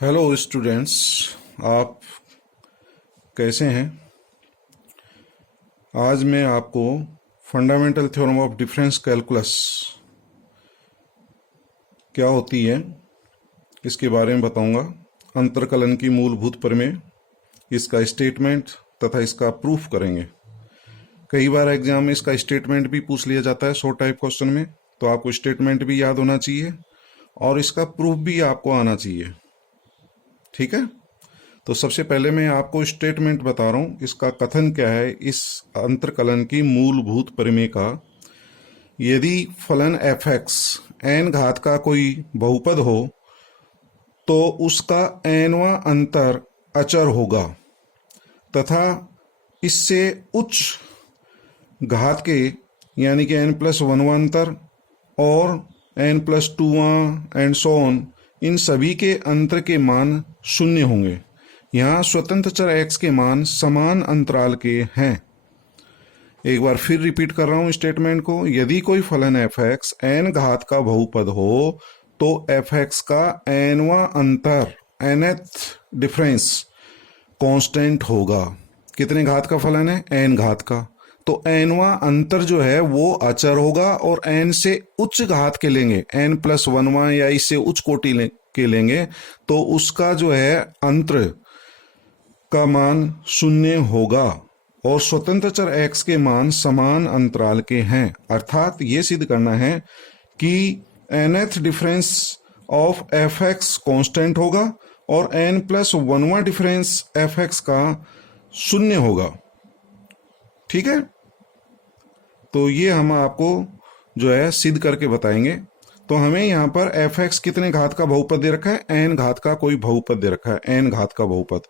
Hello students, आप कैसे हैं। आज मैं आपको fundamental theorem of difference calculus क्या होती है इसके बारे में बताऊंगा। अंतरकलन की मूलभूत प्रमेय, इसका स्टेटमेंट तथा इसका प्रूफ करेंगे। कई बार एग्जाम में इसका स्टेटमेंट भी पूछ लिया जाता है 100 टाइप क्वेश्चन में, तो आपको स्टेटमेंट भी याद होना चाहिए और इसका प्रूफ भी आपको आना चाहिए। ठीक है, तो सबसे पहले मैं आपको स्टेटमेंट बता रहा हूं, इसका कथन क्या है इस अंतरकलन की मूलभूत प्रमेय का। यदि फलन एफ एक्स एन घात का कोई बहुपद हो तो उसका एनवां अंतर अचर होगा तथा इससे उच्च घात के यानी कि एन प्लस वनवां अंतर और एन प्लस टूवां एंड सो ऑन, इन सभी के अंतर के मान शून्य होंगे। यहाँ स्वतंत्र चर x के मान समान अंतराल के हैं। एक बार फिर रिपीट कर रहा हूं स्टेटमेंट को। यदि कोई फलन एफ एक्स एन घात का बहुपद हो तो एफ एक्स का एनवां अंतर nth डिफरेंस कांस्टेंट होगा। कितने घात का फलन है? एन घात का। तो एनवां अंतर जो है वो अचर होगा और एन से उच्च घात के लेंगे, एन प्लस वनवां या इससे उच्च कोटि के लेंगे तो उसका जो है अंतर का मान शून्य होगा और स्वतंत्र चर x के मान समान अंतराल के हैं। अर्थात ये सिद्ध करना है कि nth difference of F X constant होगा और n प्लस वनवां डिफरेंस एफ एक्स का शून्य होगा। ठीक है, तो ये हम आपको जो है सिद्ध करके बताएंगे। तो हमें यहाँ पर एफ एक्स कितने घात का बहुपद दे रखा है? एन घात का कोई बहुपद दे रखा है, एन घात का बहुपद।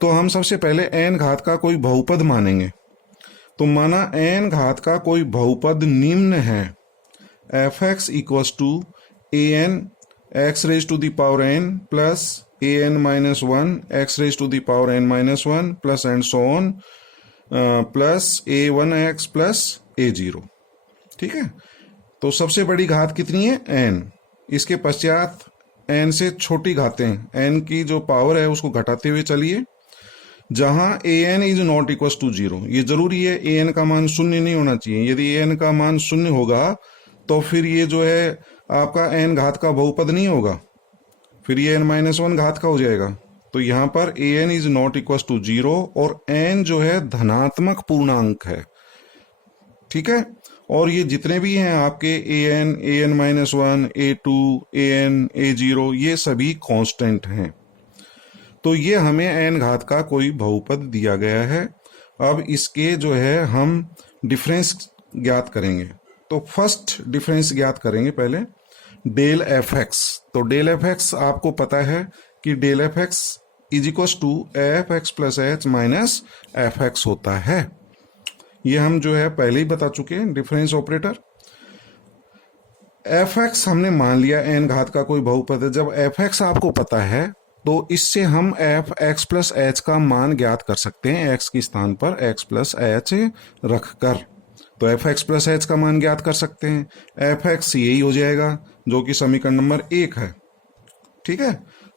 तो हम सबसे पहले एन घात का कोई बहुपद मानेंगे। तो माना एन घात का कोई बहुपद निम्न है, f x equals to A n x raise to the power N plus a N minus one x raise to the power N minus one plus and so on plus a one x plus a zero. ठीक है, तो सबसे बड़ी घात कितनी है? N. इसके पश्चात एन से छोटी घातें, एन की जो पावर है उसको घटाते हुए चलिए, जहां A N is not equal to zero. ये जरूरी है, ए एन का मान शून्य नहीं होना चाहिए। यदि ए एन का मान शून्य होगा तो फिर ये जो है आपका एन घात का बहुपद नहीं होगा, फिर ये एन माइनस वन घात का हो जाएगा। तो यहां पर A N is not equal to zero और एन जो है धनात्मक पूर्णांक है। ठीक है, और ये जितने भी हैं आपके A N minus one, A two, A N, A zero, ये सभी कांस्टेंट हैं। तो ये हमें एन घात का कोई बहुपद दिया गया है। अब इसके जो है हम डिफरेंस ज्ञात करेंगे। तो फर्स्ट डिफरेंस ज्ञात करेंगे पहले, डेल एफ एक्स। तो डेल एफ एक्स आपको पता है कि del F x is equal to f x plus h minus f x होता है। ये हम जो है पहले ही बता चुके हैं डिफरेंस ऑपरेटर। एफ एक्स हमने मान लिया एन घात का कोई बहुपद है। जब एफ एक्स आपको पता है तो इससे हम एफ एक्स प्लस एच का मान ज्ञात कर सकते हैं, एक्स के स्थान पर एक्स प्लस एच रखकर। तो एफ एक्स प्लस एच का मान ज्ञात कर सकते हैं। एफ एक्स यही हो जाएगा जो कि समीकरण नंबर 1 है। ठीक है,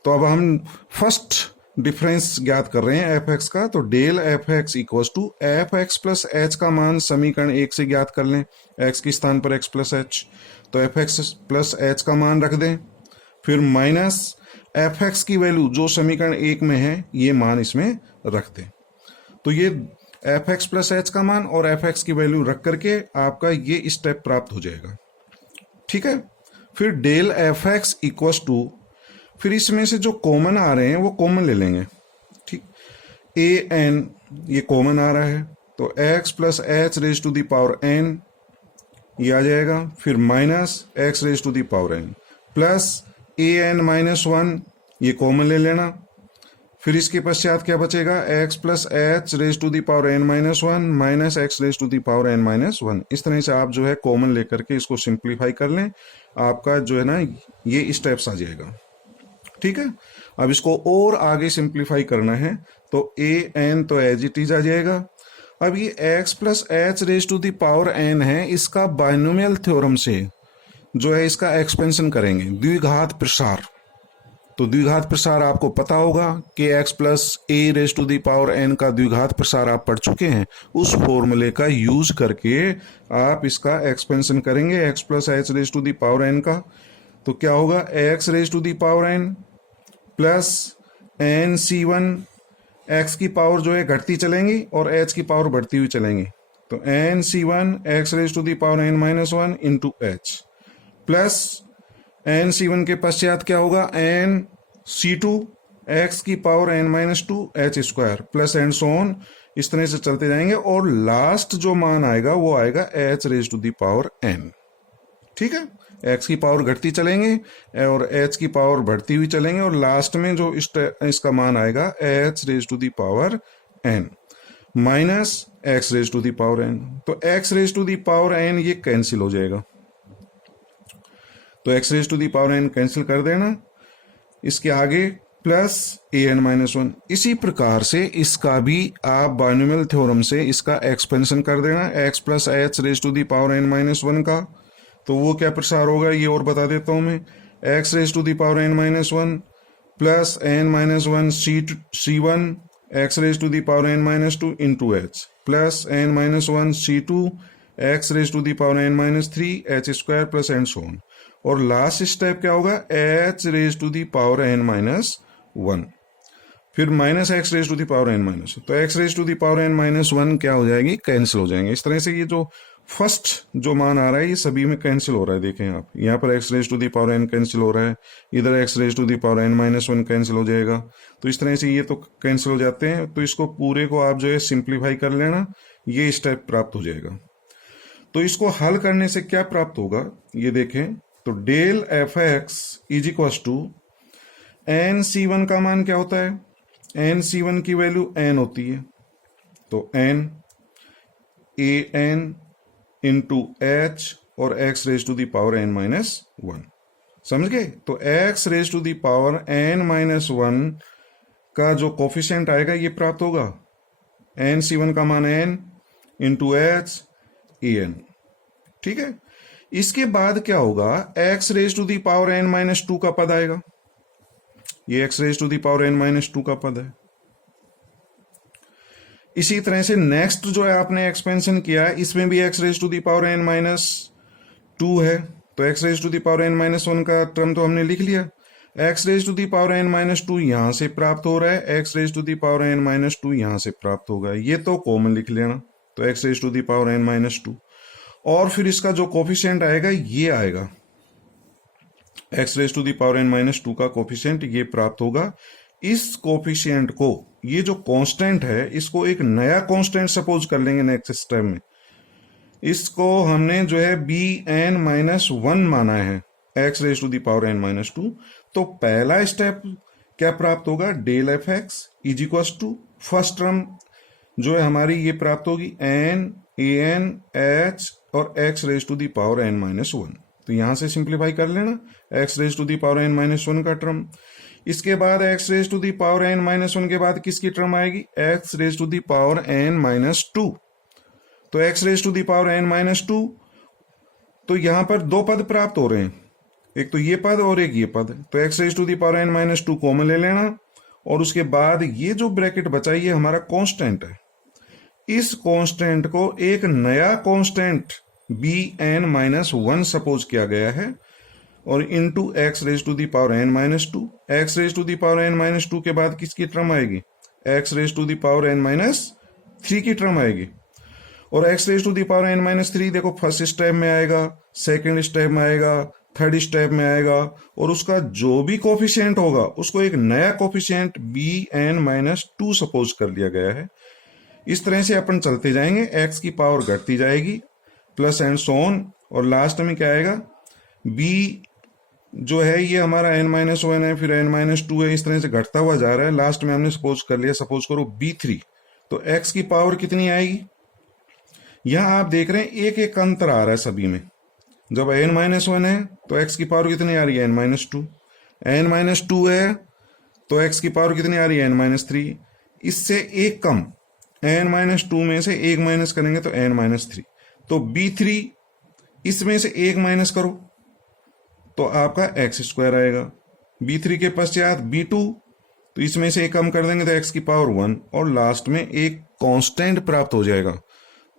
तो अब हम फर्स्ट डिफरेंस ज्ञात कर रहे हैं एफ एक्स का। तो del F x equal to f x plus h का मान समीकरण 1 से ज्ञात कर लें, एक्स के स्थान पर एक्स प्लस एच। तो एफ एक्स प्लस एच का मान रख दें, फिर माइनस एफ एक्स की वैल्यू जो समीकरण 1 में है ये मान इसमें रख दें। तो ये एफ एक्स प्लस एच का मान और एफ एक्स की वैल्यू रख करके आपका ये स्टेप प्राप्त हो जाएगा। ठीक है, फिर del F x equal to, फिर इसमें से जो कॉमन आ रहे हैं वो कॉमन ले लेंगे। ठीक, ए एन ये कॉमन आ रहा है तो x plus h raise to the power n ये आ जाएगा, फिर minus x raise to the power N plus a N minus one ये कॉमन ले लेना। फिर इसके पश्चात क्या बचेगा? X plus h raise to the power N minus one minus x raise to the power N minus one. इस तरह से आप जो है कॉमन लेकर के इसको सिंप्लीफाई कर लें, आपका जो है ना ये स्टेप्स आ जाएगा। ठीक है, अब इसको और आगे सिंप्लीफाई करना है तो ए एन तो एज इट इज आ जाएगा। अब ये x plus h raise to the power n है, इसका बाइनोमियल थ्योरम से जो है इसका एक्सपेंशन करेंगे, द्विघात प्रसार। तो द्विघात प्रसार आपको पता होगा कि x plus a raise to the power n का द्विघात प्रसार आप पढ़ चुके हैं। उस फॉर्मूले का यूज करके आप इसका एक्सपेंशन करेंगे x plus h raise to the power n का। तो क्या होगा, x raise to the power n plus n C one, x की पावर जो है घटती चलेंगी और h की पावर बढ़ती हुई चलेंगी। तो n C one x raise to the power n minus one into H plus n C one के पश्चात क्या होगा, एन सी टू एक्स की power n minus two h square plus and so on, इस तरह से चलते जाएंगे और लास्ट जो मान आएगा वो आएगा h raise to the power n। ठीक है, x की पावर घटती चलेंगे और h की पावर बढ़ती हुई चलेंगे और लास्ट में जो इसका मान आएगा h raise to the power n minus x raise to the power n। तो x raise to the power n ये कैंसिल हो जाएगा, तो x raise to the power n cancel कर देना, इसके आगे plus a N minus one. इसी प्रकार से इसका भी आप बाइनोमियल थ्योरम से इसका एक्सपेंशन कर देना x plus h raise to the power n minus one का। तो वो क्या प्रसार होगा ये और बता देता हूं मैं, x raise to the power n minus one plus N minus one C one x raise to the power n minus two into H plus N minus one C two x raise to the power n minus three H square plus and so on. और last step क्या होगा, h raise to the power n minus one, फिर minus x raise to the power n minus, तो x raise to the power n minus one क्या हो जाएगी, cancel हो जाएंगे। इस तरह से ये जो फर्स्ट जो मान आ रहा है ये सभी में कैंसिल हो रहा है। देखें आप, यहाँ पर x raise to the power n cancel हो रहा है, इधर x raise to the power n minus one cancel हो जाएगा। तो इस तरह से ये तो कैंसिल हो जाते हैं। तो इसको पूरे को आप जो है सिंप्लीफाई कर लेना, ये स्टेप प्राप्त हो जाएगा। तो इसको हल करने से क्या प्राप्त होगा ये देखें, तो del F x is equal to N C one का मान क्या होता है, एन सी वन की वैल्यू एन होती है, तो एन ए एन इंटू एच और x raise to the power N minus one, समझ गए। तो x raise to the power N minus one का जो कोफिशिएंट आएगा ये प्राप्त होगा, एन सी वन का मान n into h a n. ठीक है, इसके बाद क्या होगा, x raise to the power n minus two का पद आएगा, ये x raise to the power n minus two का पद है। इसी तरह से नेक्स्ट जो है आपने एक्सपेंशन किया है, इसमें भी x raise to the power n minus two है, तो x raise to the power n minus one का टर्म तो हमने लिख लिया। x raise to the power n minus two यहां से प्राप्त हो रहा है, x raise to the power n minus two यहां से प्राप्त होगा, ये तो कॉमन लिख लेना, तो x raise to the power n minus two. और फिर इसका जो कोफिशिएंट आएगा ये आएगा, x raise to the power n minus two का कोफिशिएंट ये प्राप्त होगा। इस कोफिशिएंट को, ये जो कांस्टेंट है, इसको एक नया कांस्टेंट सपोज कर लेंगे नेक्स्ट स्टेप में। इसको हमने जो है बी एन माइनस वन माना है, x raise to the power n minus two. तो पहला स्टेप क्या प्राप्त होगा, del F x is equal to first term जो है हमारी ये प्राप्त होगी एन ए एन एच और x raise to the power n minus one. तो यहां से सिंप्लीफाई कर लेना, x raise to the power n minus one का टर्म। इसके बाद x raise to the power n minus one के बाद किसकी टर्म आएगी, x raise to the power n minus two. तो x raise to the power n minus two, तो यहां पर दो पद प्राप्त हो रहे हैं, एक तो ये पद और एक ये पद। तो x raise to the power n minus two common ले लेना और उसके बाद ये जो ब्रैकेट बचा ये हमारा कांस्टेंट है। इस कांस्टेंट को एक नया constant b n minus one suppose किया गया है और into x raise to the power N minus two. X raise to the power N minus two के बाद किसकी टर्म आएगी, x raise to the power N minus three की term आएगी। और x raise to the power N minus three देखो first step में आएगा, सेकेंड स्टेप में आएगा, थर्ड स्टेप में आएगा और उसका जो भी कोफिशिएंट होगा उसको एक नया coefficient b n minus two suppose कर लिया गया है। इस तरह से अपन चलते जाएंगे, x की पावर घटती जाएगी प्लस एंड सो ऑन और लास्ट में क्या आएगा, b जो है ये हमारा n माइनस वन है, फिर n माइनस टू है, इस तरह से घटता हुआ जा रहा है। लास्ट में हमने सपोज कर लिया, सपोज करो b3, तो x की पावर कितनी आएगी, यहां आप देख रहे हैं एक एक अंतर आ रहा है सभी में। जब n माइनस वन है तो x की पावर कितनी आ रही है, n minus to. n minus two है तो x की पावर कितनी आ रही है, n माइनस थ्री। इससे एक कम, n माइनस टू में से एक माइनस करेंगे तो n माइनस थ्री। तो b3 इसमें से एक माइनस करो तो आपका एक्स स्क्वायर आएगा। b3 के पश्चात b2, तो इसमें से एक कम कर देंगे तो x की पावर 1 और लास्ट में एक कांस्टेंट प्राप्त हो जाएगा।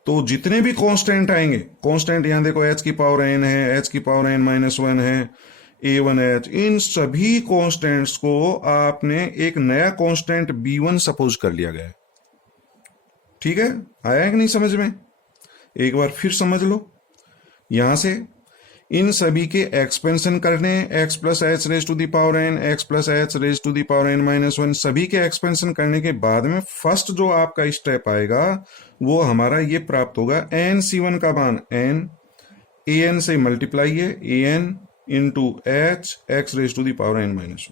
तो जितने भी कांस्टेंट आएंगे, कांस्टेंट यहां देखो h की पावर n है, h की पावर n-1 है, a1h, इन सभी कांस्टेंट्स को आपने एक नया कांस्टेंट b1 सपोज कर लिया गया है। ठीक है, आया है कि नहीं समझ में? एक बार फिर समझ लो। यहां से इन सभी के एक्सपेंशन करने, x plus h raise to the power n, x plus h raise to the power n-1, सभी के एक्सपेंशन करने के बाद में फर्स्ट जो आपका स्टेप आएगा वो हमारा ये प्राप्त होगा, n(c1) का मान n, an से मल्टीप्लाई है an into h x raise to the power n-1,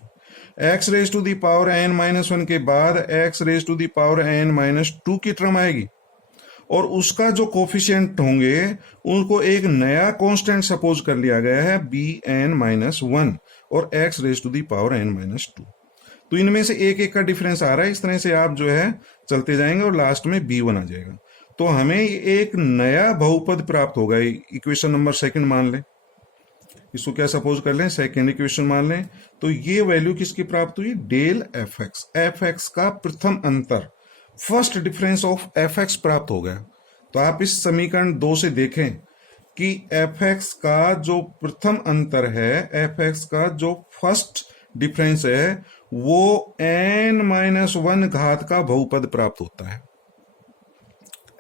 x raise to the power n-1 के बाद x raise to the power n-2 की टर्म आएगी और उसका जो कोफिशिएंट होंगे उनको एक नया कांस्टेंट सपोज कर लिया गया है bn-1 और x raise to the power n-2। तो इनमें से एक एक का डिफरेंस आ रहा है, इस तरह से आप जो है चलते जाएंगे और लास्ट में b1 आ जाएगा। तो हमें एक नया बहुपद प्राप्त होगा। इक्वेशन नंबर सेकंड मान लें, इसको क्या सपोज कर लें, सेकंड इक्वेशन मान लें। तो ये वैल्यू किसकी प्राप्त हुई, डेल एफ एक्स का प्रथम अंतर, first difference of F x प्राप्त हो गया। तो आप इस समीकरण 2 से देखें कि एफ एक्स का जो प्रथम अंतर है, एफ एक्स का जो फर्स्ट डिफरेंस है वो n-1 घात का बहुपद प्राप्त होता है।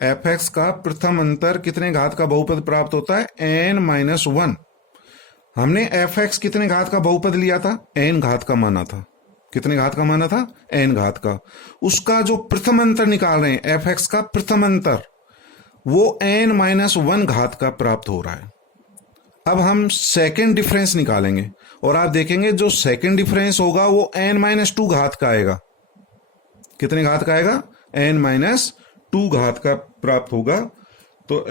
एफ एक्स का प्रथम अंतर कितने घात का बहुपद प्राप्त होता है, n-1। हमने एफ एक्स कितने घात का बहुपद लिया था, n घात का माना था। कितने घात का माना था, n घात का। उसका जो प्रथम अंतर निकाल रहे हैं, एफ एक्स का प्रथम अंतर, वो n-1 घात का प्राप्त हो रहा है। अब हम सेकेंड डिफरेंस निकालेंगे और आप देखेंगे जो सेकेंड डिफरेंस होगा वो n-2 घात का आएगा। कितने घात का आएगा, n-2 घात का प्राप्त होगा। तो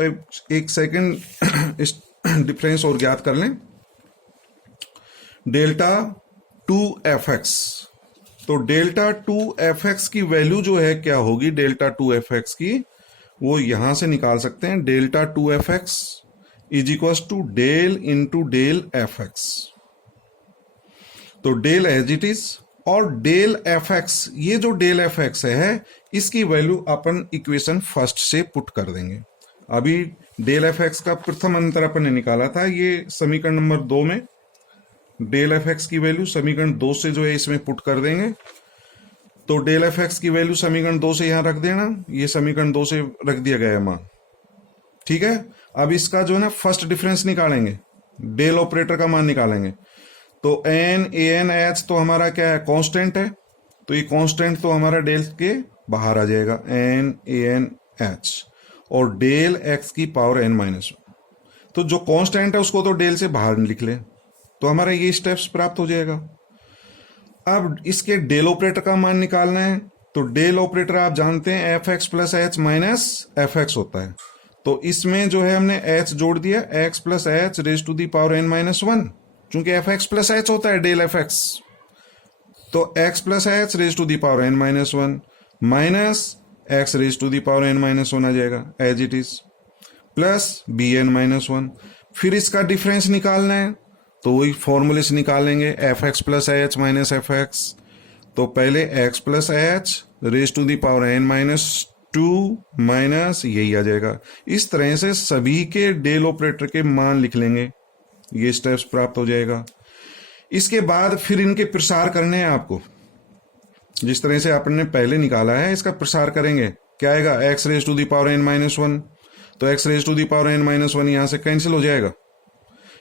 एक सेकेंड इस डिफरेंस और ज्ञात कर लें, डेल्टा 2f(x). तो डेल्टा 2f(x) की वैल्यू जो है क्या होगी, डेल्टा 2f(x) की वो यहां से निकाल सकते हैं। Delta 2f(x) is equal to del into del f(x). तो डेल एज इट इज और डेल f(x), ये जो डेल f(x) है इसकी वैल्यू अपन इक्वेशन फर्स्ट से पुट कर देंगे। अभी डेल f(x) का प्रथम अंतर अपन ने निकाला था, ये समीकरण नंबर 2 में डेल f(x) की वैल्यू समीकरण 2 से जो है इसमें पुट कर देंगे। तो डेल f(x) की वैल्यू समीकरण 2 से यहां रख देना, ये समीकरण 2 से रख दिया गया है मान। ठीक है, अब इसका जो है ना फर्स्ट डिफरेंस निकालेंगे, डेल ऑपरेटर का मान निकालेंगे। तो n-an-h तो हमारा क्या है, कांस्टेंट है, तो ये कांस्टेंट तो हमारा डेल के बाहर आ जाएगा, n-an-h, और डेल x की पावर n-1। तो जो कांस्टेंट है उसको तो डेल से बाहर लिख लें, तो हमारा ये स्टेप्स प्राप्त हो जाएगा। अब इसके डेल ऑपरेटर का मान निकालना है, तो डेल ऑपरेटर आप जानते हैं F x plus h minus f x होता है। तो इसमें जो है हमने h जोड़ दिया, x plus h raise to the power n-1, चूंकि एफ एक्स प्लस एच होता है डेल एफ एक्स। तो x plus h raise to the power n-1 minus x raise to the power n-1 आ जाएगा as it is, plus bn-1। फिर इसका difference निकालना है, तो वही फॉर्मूले से निकालेंगे, f x plus h minus f x. तो पहले x plus h raise to the power n-2 minus यही आ जाएगा। इस तरह से सभी के डेल ऑपरेटर के मान लिख लेंगे, ये स्टेप्स प्राप्त हो जाएगा। इसके बाद फिर इनके प्रसार करने हैं आपको, जिस तरह से आपने पहले निकाला है इसका प्रसार करेंगे। क्या आएगा, x raise to the power n-1, तो x raise to the power n-1 यहां से कैंसिल हो जाएगा।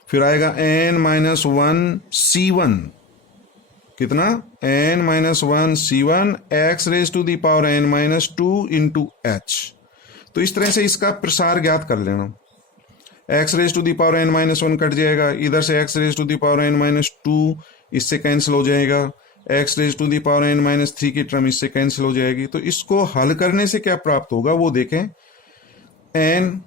फिर आएगा n-1 c1, कितना, n-1 c1 x raise to the power n-2 into h। तो इस तरह से इसका प्रसार ज्ञात कर लेना। x raise to the power n-1 cut जाएगा, इधर से x raise to the power n-2 इससे कैंसिल हो जाएगा, x raise to the power n-3 की टर्म इससे कैंसिल हो जाएगी। तो इसको हल करने से क्या प्राप्त होगा वो देखें, n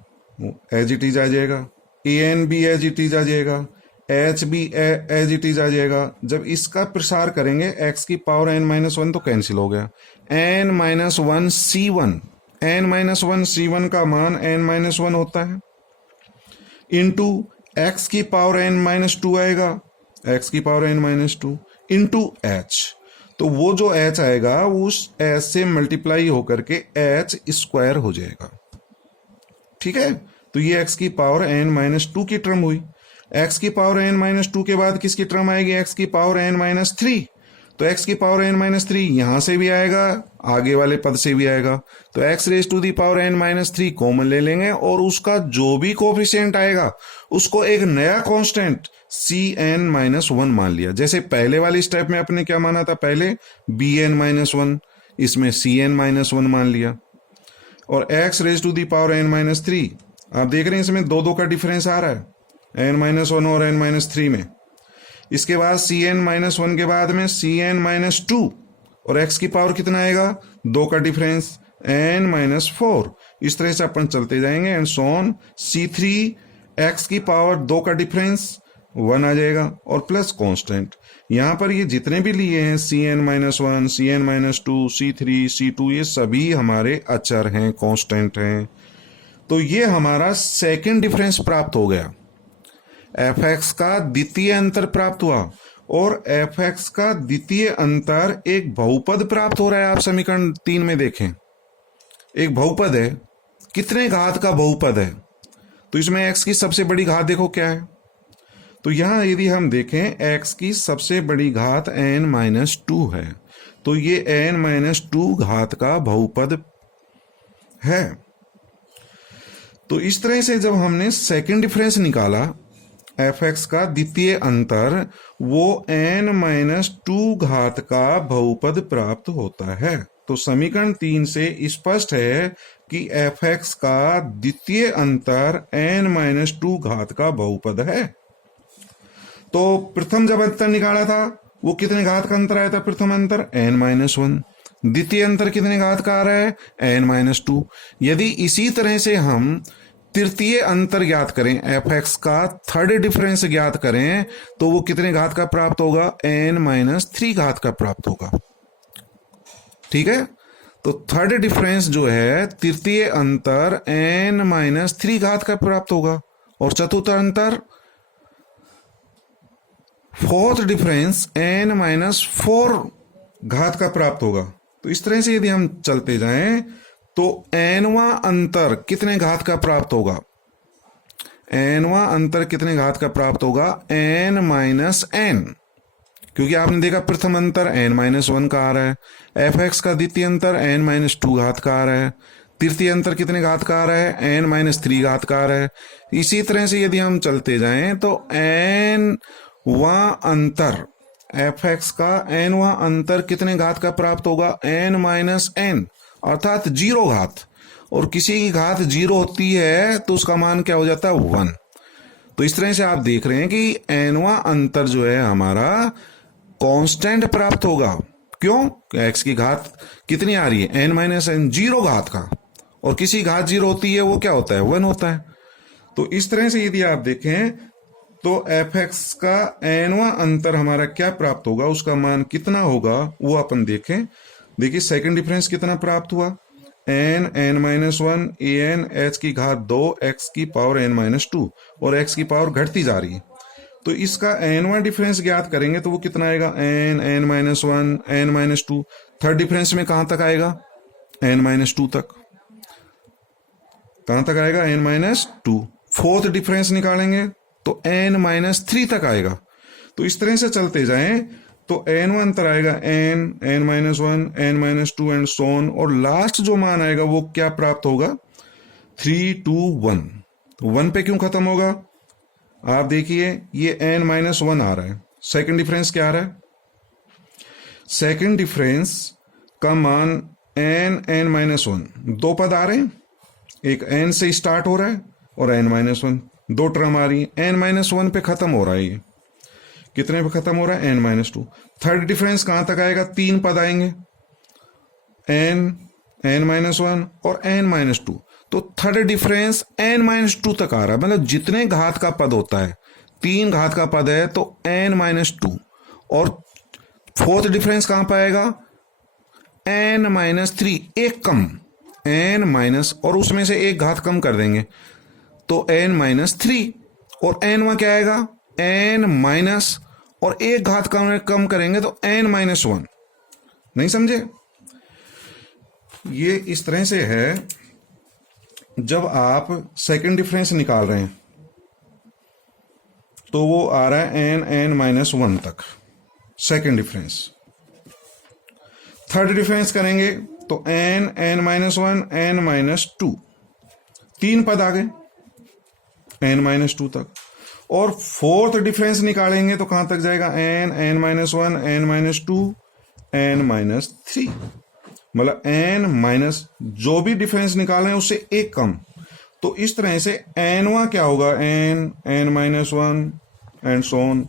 एज इट इज आ जाएगा, an भी एज इट इज आ जाएगा, h भी एज इट इज आ जाएगा। जब इसका प्रसार करेंगे x की पावर n-1 तो कैंसिल हो गया, n-1 c1, n-1 c1 का मान n-1 होता है, इंटू x की पावर n-2 आएगा, x की पावर n-2 इंटू एच, तो वो जो एच आएगा उस एच से मल्टीप्लाई होकर के एच स्क्वायर हो जाएगा। ठीक है, तो ये एक्स की पावर n-2 की टर्म हुई। एक्स की पावर n-2 के बाद किसकी टर्म आएगी? एक्स की पावर n-3। तो एक्स की पावर n-3 यहां से भी आएगा, आगे वाले पद से भी आएगा, तो x raise to the power n-3 common ले लेंगे और उसका जो भी कोफिशिएंट आएगा उसको एक नया कांस्टेंट cn-1 मान लिया। जैसे पहले वाली स्टेप में अपने क्या माना था? पहले bn-1, इसमें cn-1 मान लिया। और x raise to the power n-3, आप देख रहे हैं इसमें दो दो का डिफरेंस आ रहा है, n-1 और n-3 में। इसके बाद cn-1 के बाद में cn-2 और x की पावर कितना आएगा? 2 का डिफरेंस n-4। इस तरह से अपन चलते जाएंगे and so on. c3 x की पावर 2 का डिफरेंस 1 आ जाएगा और प्लस कांस्टेंट। यहां पर ये जितने भी लिए हैं cn-1, cn-2, c3, c2, ये सभी हमारे अचर हैं, कांस्टेंट हैं। तो ये हमारा सेकंड डिफरेंस प्राप्त हो गया, fx का द्वितीय अंतर प्राप्त हुआ। और fx का द्वितीय अंतर एक बहुपद प्राप्त हो रहा है। आप समीकरण 3 में देखें, एक बहुपद है, कितने घात का बहुपद है? तो इसमें x की सबसे बड़ी घात देखो क्या है। तो यहां यदि हम देखें x की सबसे बड़ी घात n-2 है, तो ये n-2 घात का बहुपद है। तो इस तरह से जब हमने सेकंड डिफरेंस निकाला, fx का द्वितीय अंतर, वो n-2 घात का बहुपद प्राप्त होता है। तो समीकरण 3 से स्पष्ट है कि fx का द्वितीय अंतर n-2 घात का बहुपद है। तो प्रथम जब अंतर निकाला था वो कितने घात का अंतर आया था? प्रथम अंतर n-1। द्वितीय अंतर कितने घात का आ रहा है? n-2। यदि इसी तरह से हम तृतीय अंतर ज्ञात करें, fx का थर्ड डिफरेंस ज्ञात करें, तो वो कितने घात का प्राप्त होगा? n-3 घात का प्राप्त होगा। ठीक है, तो थर्ड डिफरेंस जो है, तृतीय अंतर n-3 घात का प्राप्त होगा और चतुर्थ अंतर, फोर्थ डिफरेंस n-4 घात का प्राप्त होगा। तो इस तरह से यदि हम चलते जाएं तो nवां अंतर कितने घात का प्राप्त होगा? nवां अंतर कितने घात का प्राप्त होगा? n-n, क्योंकि आपने देखा प्रथम अंतर n-1 का आ रहा है, fx का द्वितीय अंतर n-2 घात का आ रहा है, तृतीय अंतर कितने घात का आ रहा है? n-3 घात का आ रहा है। इसी तरह से यदि हम चलते जाएं तो n-वां अंतर, fx का n-वां अंतर कितने घात का प्राप्त होगा? n-n, अर्थात 0 घात। और किसी की घात 0 होती है तो उसका मान क्या हो जाता है? 1। तो इस तरह से आप देख रहे हैं कि n-वां अंतर जो है हमारा कांस्टेंट प्राप्त होगा। क्यों? x की घात कितनी आ रही है? n-n, 0 घात का, और किसी घात 0 होती है वो क्या होता है? 1 होता है। तो इस तरह से यदि आप देखें तो fx का n-वां अंतर हमारा क्या प्राप्त होगा, उसका मान कितना होगा वो अपन देखें। देखिए सेकंड डिफरेंस कितना प्राप्त हुआ? n-1 an h की घात 2 x की पावर n-2, और x की पावर घटती जा रही है। तो इसका n-वां डिफरेंस ज्ञात करेंगे तो वो कितना आएगा? n-1 n-2। थर्ड डिफरेंस में कहां तक आएगा? n-2 तक। कहां तक आएगा? n-2। फोर्थ डिफरेंस निकालेंगे तो n-3 तक आएगा। तो इस तरह से चलते जाएं तो n-वां अंतर आएगा n-1 n-2 and so on, और लास्ट जो मान आएगा वो क्या प्राप्त होगा? 3 2 1। 1 पे क्यों खत्म होगा? आप देखिए ये n-1 आ रहा है। सेकंड डिफरेंस क्या आ रहा है? सेकंड डिफरेंस का मान n-1, 2 पद आ रहे हैं, एक n से स्टार्ट हो रहा है और n-1, 2 टर्म आ रही है। n-1 पे खत्म हो रहा है। ये कितने पे खत्म हो रहा है? n-2। थर्ड डिफरेंस कहां तक आएगा? 3 पद आएंगे, n-1 और n-2। तो थर्ड डिफरेंस n-2 तक आ रहा है, मतलब जितने घात का पद होता है, 3 घात का पद है तो n-2। और फोर्थ डिफरेंस कहां पर आएगा? n-3, एक कम, n- और उसमें से एक घात कम कर देंगे तो n-3, और n-वां क्या आएगा? n- और एक घात कम करेंगे तो n-1। नहीं समझे? ये इस तरह से है, जब आप सेकंड डिफरेंस निकाल रहे हैं तो वो आ रहा है n-1 तक सेकंड डिफरेंस। थर्ड डिफरेंस करेंगे तो n-1 n-2, 3 पद आ गए n-2 तक। और फोर्थ डिफरेंस निकालेंगे तो कहां तक जाएगा? n-1 n-2 n-3, मतलब n- जो भी डिफरेंस निकाल रहे हैं उससे एक कम। तो इस तरह से n-वा क्या होगा? n-1 and so on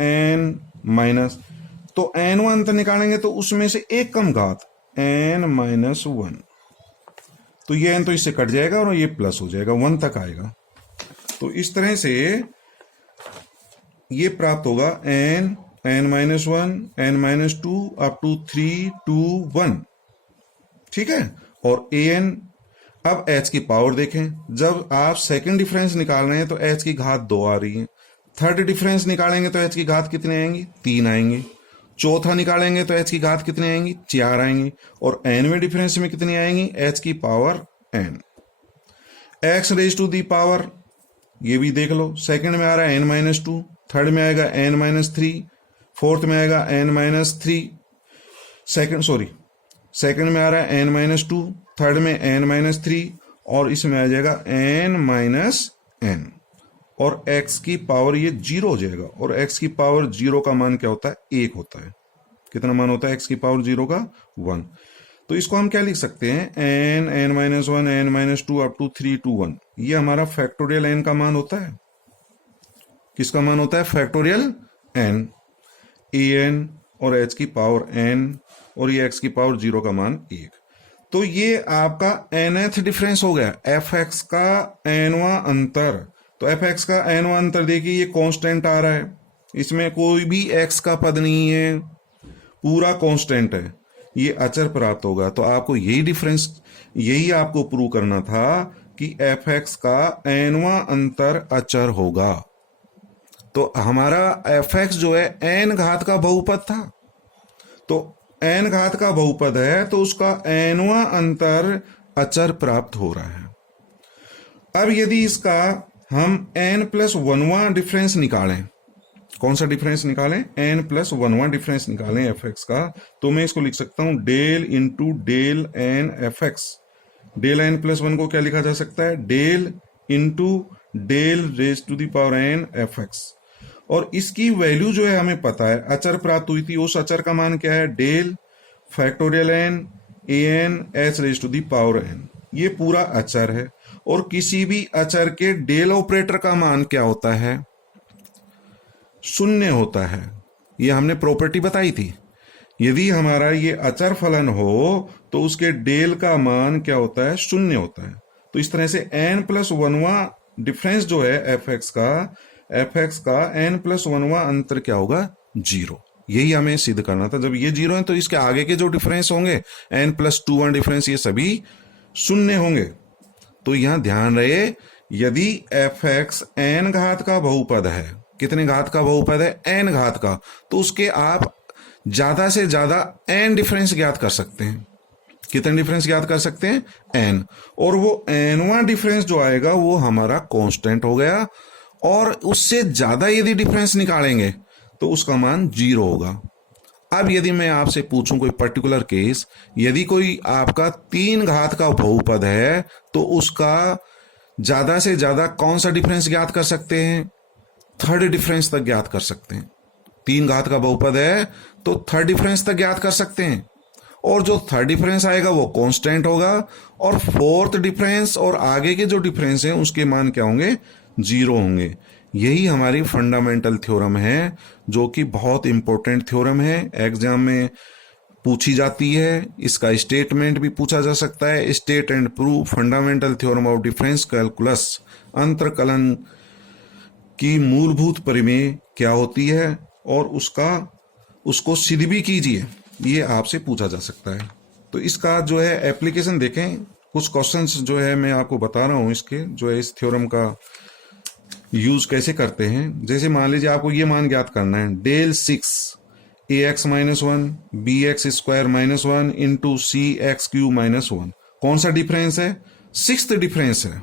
n-, तो n-वा अंतर निकालेंगे तो उसमें से एक कम घात n-1, तो ये n तो इससे कट जाएगा और ये प्लस हो जाएगा, 1 तक आएगा। तो इस तरह से ये प्राप्त होगा n-1 n-2 अप टू 3 2 1, ठीक है। और an, अब h की पावर देखें, जब आप सेकंड डिफरेंस निकाल रहे हैं तो h की घात 2 आ रही है। थर्ड डिफरेंस निकालेंगे तो h की घात कितने आएंगी? 3 आएंगे। चौथा निकालेंगे तो h की घात कितने आएंगी? 4 आएंगी। और nवें डिफरेंस में कितनी आएंगी? h की power n। x raise to the power, ये भी देख लो, सेकंड में आ रहा है n-2, थर्ड में आएगा n-3, फोर्थ में आएगा n-3, सेकंड में आ रहा है n-2, थर्ड में n-3, और इसमें आ जाएगा n-n, और x की पावर ये 0 हो जाएगा। और x की पावर 0 का मान क्या होता है? 1 होता है। कितना मान होता है x की पावर 0 का? 1। तो इसको हम क्या लिख सकते हैं? n-1 n-2 अप टू 3 2 1, ये हमारा फैक्टोरियल n का मान होता है। किसका मान होता है? फैक्टोरियल n, an और h की पावर n, और ये x की पावर 0 का मान 1। तो ये आपका nth डिफरेंस हो गया, fx का nवा अंतर। तो fx का nवा अंतर देखिए, ये कांस्टेंट आ रहा है, इसमें कोई भी x का पद नहीं है, पूरा कांस्टेंट है, ये अचर प्राप्त होगा। तो आपको यही डिफरेंस, यही आपको प्रूव करना था कि fx का nवा अंतर अचर होगा। तो हमारा fx जो है n घात का बहुपद था, तो n घात का बहुपद है तो उसका nवा अंतर अचर प्राप्त हो रहा है। अब यदि इसका हम n+1वां डिफरेंस निकालें, कौन सा डिफरेंस निकालें? n+1वां डिफरेंस निकालें fx का, तो मैं इसको लिख सकता हूं del into del n fx। Del n+1 को क्या लिखा जा सकता है? Del into del raise to the power n fx। और इसकी वैल्यू जो है हमें पता है, अचर प्राप्त हुई थी, उस अचर का मान क्या है? Del factorial n an h raise to the power n, ये पूरा अचर है। और किसी भी अचर के डेल ऑपरेटर का मान क्या होता है? 0 होता है। ये हमने प्रॉपर्टी बताई थी। यदि हमारा ये अचर फलन हो तो उसके डेल का मान क्या होता है? 0 होता है। तो इस तरह से n+1वां डिफरेंस जो है fx का n+1वां अंतर क्या होगा? 0। यही हमें सिद्ध करना था। जब ये 0 है तो इसके आगे के जो डिफरेंस होंगे n+2वां डिफरेंस, ये सभी 0 होंगे। तो यहां ध्यान रहे, यदि fx n घात का बहुपद है, कितने घात का बहुपद है? n घात का, तो उसके आप ज्यादा से ज्यादा n डिफरेंस ज्ञात कर सकते हैं। कितने डिफरेंस ज्ञात कर सकते हैं? n। और वो nवां डिफरेंस जो आएगा वो हमारा कांस्टेंट हो गया, और उससे ज्यादा यदि डिफरेंस निकालेंगे तो उसका मान 0 होगा। अब यदि मैं आपसे पूछूं कोई पर्टिकुलर केस, यदि कोई आपका 3 घात का बहुपद है तो उसका ज्यादा से ज्यादा कौन सा डिफरेंस ज्ञात कर सकते हैं? थर्ड डिफरेंस तक ज्ञात कर सकते हैं। 3 घात का बहुपद है तो थर्ड डिफरेंस तक ज्ञात कर सकते हैं, और जो थर्ड डिफरेंस आएगा वो कांस्टेंट होगा, और फोर्थ डिफरेंस और आगे के जो डिफरेंस हैं उसके मान क्या होंगे? 0 होंगे। यही हमारी फंडामेंटल थ्योरम है, जो कि बहुत इंपॉर्टेंट थ्योरम है, एग्जाम में पूछी जाती है। इसका स्टेटमेंट भी पूछा जा सकता है, state and prove fundamental theorem of difference calculus, अंतरकलन की मूलभूत परिमेय क्या होती है, और उसको सिद्ध भी कीजिए, ये आपसे पूछा जा सकता है। तो इसका जो है एप्लीकेशन देखें, कुछ क्वेश्चंस जो है मैं आपको बता रहा हूं इसके, जो है इस थ्योरम का यूज कैसे करते हैं, जैसे मान लीजिए आपको ये मान ज्ञात करना है, del 6 ax minus one B x square minus one into C X Q minus one. कौन सा डिफरेंस है? सिक्स्थ डिफरेंस है,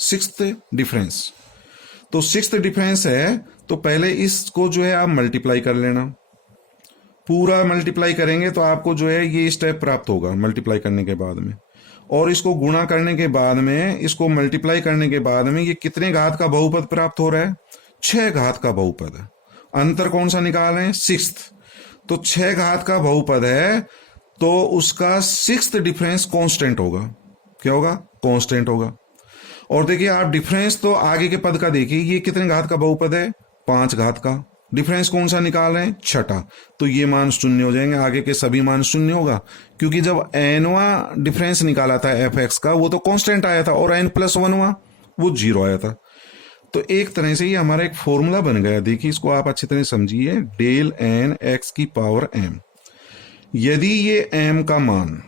सिक्स्थ डिफरेंस। तो सिक्स्थ डिफरेंस है तो पहले इसको जो है आप मल्टीप्लाई कर लेना, पूरा मल्टीप्लाई करेंगे तो आपको जो है ये स्टेप प्राप्त होगा मल्टीप्लाई करने के बाद में, और इसको गुणा करने के बाद में, इसको मल्टीप्लाई करने के बाद में ये कितने घात का बहुपद प्राप्त हो रहा है? 6 घात का बहुपद है। अंतर कौन सा निकाल रहे हैं? सिक्स्थ। तो 6 घात का बहुपद है तो उसका सिक्स्थ डिफरेंस कांस्टेंट होगा। क्या होगा? कांस्टेंट होगा। और देखिए आप डिफरेंस तो आगे के पद का देखिए, ये कितने घात का बहुपद है? 5 घात का। डिफरेंस कौन सा निकाल रहे हैं? छठा। तो ये मान शून्य हो जाएंगे, आगे के सभी मान शून्य होगा, क्योंकि जब एनवा डिफरेंस निकाला था एफ एक्स का वो तो कांस्टेंट आया था, और एन प्लस वन हुआ वो 0 आया था। तो एक तरह से ये हमारा एक फॉर्मूला बन गया। देखिए इसको आप अच्छी तरह समझिए, डेल एन एक्स की पावर एम। यदि ये एम का मान,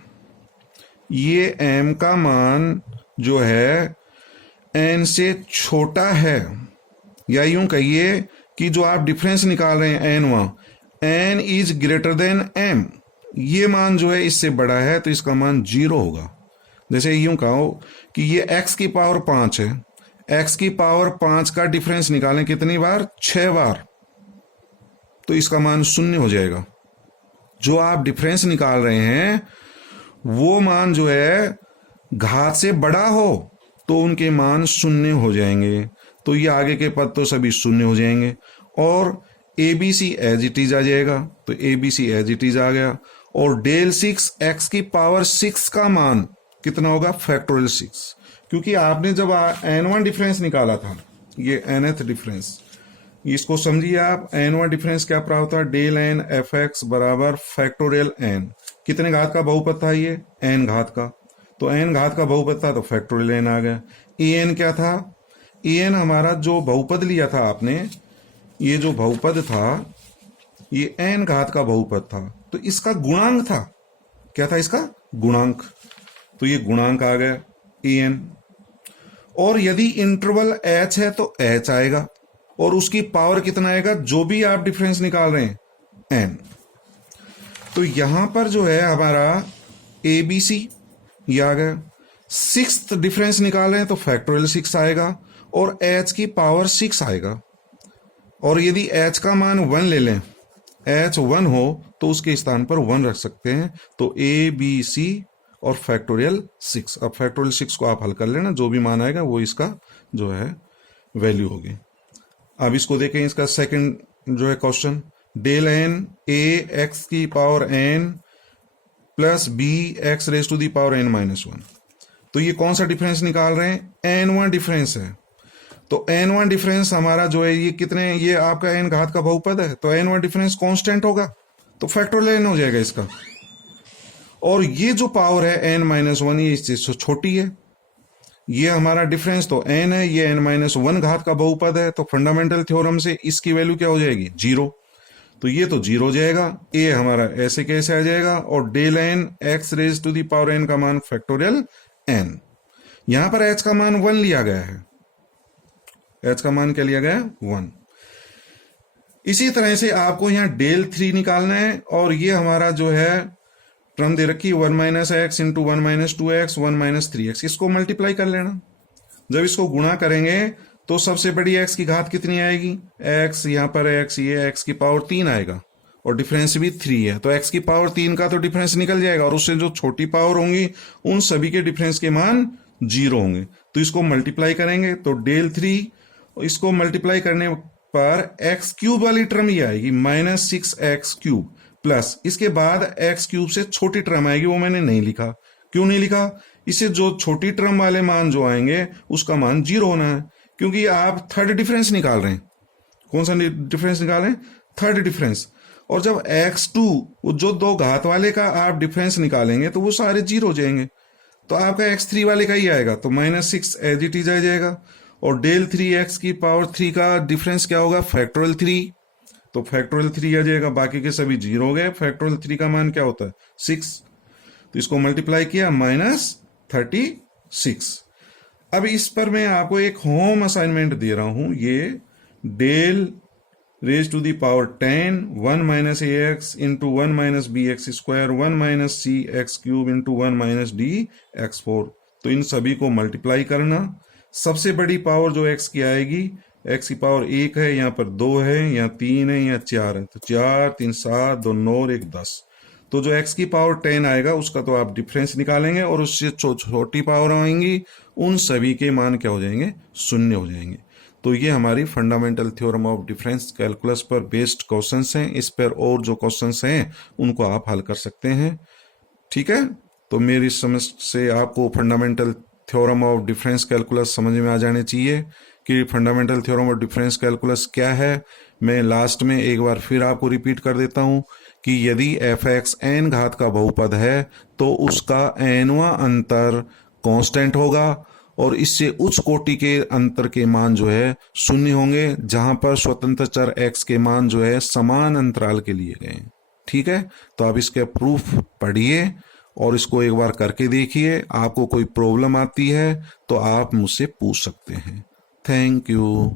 ये एम का मान जो है एन से छोटा है, या यूं कहिए कि जो आप डिफरेंस निकाल रहे हैं एन वहां, n is greater than m, ये मान जो है इससे बड़ा है तो इसका मान 0 होगा। जैसे यूं कहो कि ये x की पावर 5 है, x की पावर 5 का डिफरेंस निकालें कितनी बार? 6 बार, तो इसका मान 0 हो जाएगा। जो आप डिफरेंस निकाल रहे हैं वो मान जो है घात से बड़ा हो तो उनके मान 0 हो जाएंगे, तो ये आगे के पद तो सभी 0 हो जाएंगे, और A B C as it is आ जाएगा। तो A B C as it is आ गया, और डेल 6 एक्स की पावर 6 का मान कितना होगा? फैक्टोरियल 6, क्योंकि आपने जब n1 डिफरेंस निकाला था, ये nth डिफरेंस, इसको समझिए आप, n1 डिफरेंस क्या प्राप्त होता है? डेल एन एफ एक्स बराबर फैक्टोरियल n। कितने घात का बहुपद था ये? n घात का। तो n घात का बहुपद था तो फैक्टोरियल n आ गया। an क्या था? an हमारा जो बहुपद लिया था आपने, ये जो बहुपद था ये n घात का बहुपद था, तो इसका गुणांक था। क्या था इसका? गुणांक। तो ये गुणांक आ गया an। और यदि इंटरवल h है तो h आएगा, और उसकी पावर कितना आएगा? जो भी आप डिफरेंस निकाल रहे हैं n। तो यहां पर जो है हमारा ए बी सी ये आ गया। सिक्स्थ डिफरेंस निकाल रहे हैं तो फैक्टोरियल 6 आएगा, और h की पावर 6 आएगा। और यदि h का मान 1 ले लें, h 1 हो तो उसके स्थान पर 1 रख सकते हैं। तो ए बी सी और फैक्टोरियल 6। अब फैक्टोरियल 6 को आप हल कर लेना, जो भी मान आएगा वो इसका जो है वैल्यू होगी। अब इसको देखें, इसका सेकंड जो है question, del N A X की power N plus B X raise to the power N minus 1। तो ये कौन सा डिफरेंस निकाल रहे हैं? n1 डिफरेंस है। तो n1 डिफरेंस हमारा जो है ये कितने, ये आपका n घात का बहुपद है, तो n1 डिफरेंस कांस्टेंट होगा, तो फैक्टोरियल n हो जाएगा इसका। और ये जो पावर है n माइनस 1 ये इससे छोटी है, ये हमारा डिफरेंस तो n है, ये n माइनस 1 घात का बहुपद है, तो फंडामेंटल थ्योरम से इसकी वैल्यू क्या हो जाएगी? 0। तो ये तो 0 हो जाएगा, a हमारा ऐसे कैसे आ जाएगा, और del n x raise to the power n का मान फैक्टोरियल n। यहां पर h का मान 1 लिया गया है, h का मान क्या लिया गया है? 1। इसी तरह से आपको यहां डेल 3 निकालना है, और ये हमारा जो है टर्म दे रखी 1 minus x into 1 minus 2x 1 minus 3x, इसको मल्टीप्लाई कर लेना। जब इसको गुणा करेंगे तो सबसे बड़ी x की घात कितनी आएगी? x, यहां पर x, ये x की पावर 3 आएगा, और डिफरेंस भी 3 है, तो x की पावर 3 का तो डिफरेंस निकल जाएगा, और उससे जो छोटी पावर होंगी उन सभी के डिफरेंस के मान 0 होंगे। तो इसको मल्टीप्लाई करेंगे तो डेल 3, इसको मल्टीप्लाई करने पर एक्स क्यूब वाली टर्म ही आएगी माइनस 6x क्यूब, प्लस इसके बाद x क्यूब से छोटी टर्म आएगी, वो मैंने नहीं लिखा। क्यों नहीं लिखा? इससे जो छोटी टर्म वाले मान जो आएंगे उसका मान 0 होना है, क्योंकि आप थर्ड डिफरेंस निकाल रहे हैं। कौन सा डिफरेंस निकाल रहे हैं? Third difference. और जब x2 जो 2 घात वाले का आप डिफरेंस निकालेंगे तो वो सारे 0 हो जाएंगे, तो आपका x3 वाले का ही आएगा, तो माइनस 6 एज इट इज आ जाएगा। और डेल 3x की पावर 3 का डिफरेंस क्या होगा? फैक्टोरियल 3, तो फैक्टोरियल 3 आ जाएगा, बाकी के सभी 0 हो गए। फैक्टोरियल 3 का मान क्या होता है? 6। तो इसको मल्टीप्लाई किया माइनस 36। अब इस पर मैं आपको एक होम असाइनमेंट दे रहा हूं, ये del raise to the power 10 1 minus a x into 1 minus b x square 1 minus c x cube into 1 minus d x 4। तो इन सभी को मल्टीप्लाई करना। सबसे बड़ी पावर जो एक्स की आएगी, एक्स की पावर 1 है, यहाँ पर 2 है, यहाँ 3 है, यहाँ 4 है, तो 4 3 7 2 9 1 10। तो जो x की पावर 10 आएगा उसका तो आप डिफरेंस निकालेंगे और उससे छोटी पावर आएंगी, उन सभी के मान क्या हो जाएंगे, शून्य हो जाएंगे। तो ये हमारी fundamental theorem of difference calculus पर बेस्ड क्वेश्चंस हैं। इस पर और जो क्वेश्चंस हैं उनको आप हल कर सकते हैं। ठीक है, तो मेरी समझ से आपको fundamental theorem of difference calculus समझ में आ जाने चाहिए कि fundamental theorem of difference calculus क्या है। मैं लास्ट में एक बार फिर आपको रिपीट कर देता हूं कि यदि एफ एक्स एन घात का बहुपद है तो उसका एनवां अंतर कांस्टेंट होगा और इससे उच्च कोटि के अंतर के मान जो है शून्य होंगे, जहां पर स्वतंत्र चर x के मान जो है समान अंतराल के लिए गए। ठीक है, तो आप इसके प्रूफ पढ़िए और इसको एक बार करके देखिए। आपको कोई प्रॉब्लम आती है तो आप मुझसे पूछ सकते हैं। Thank you.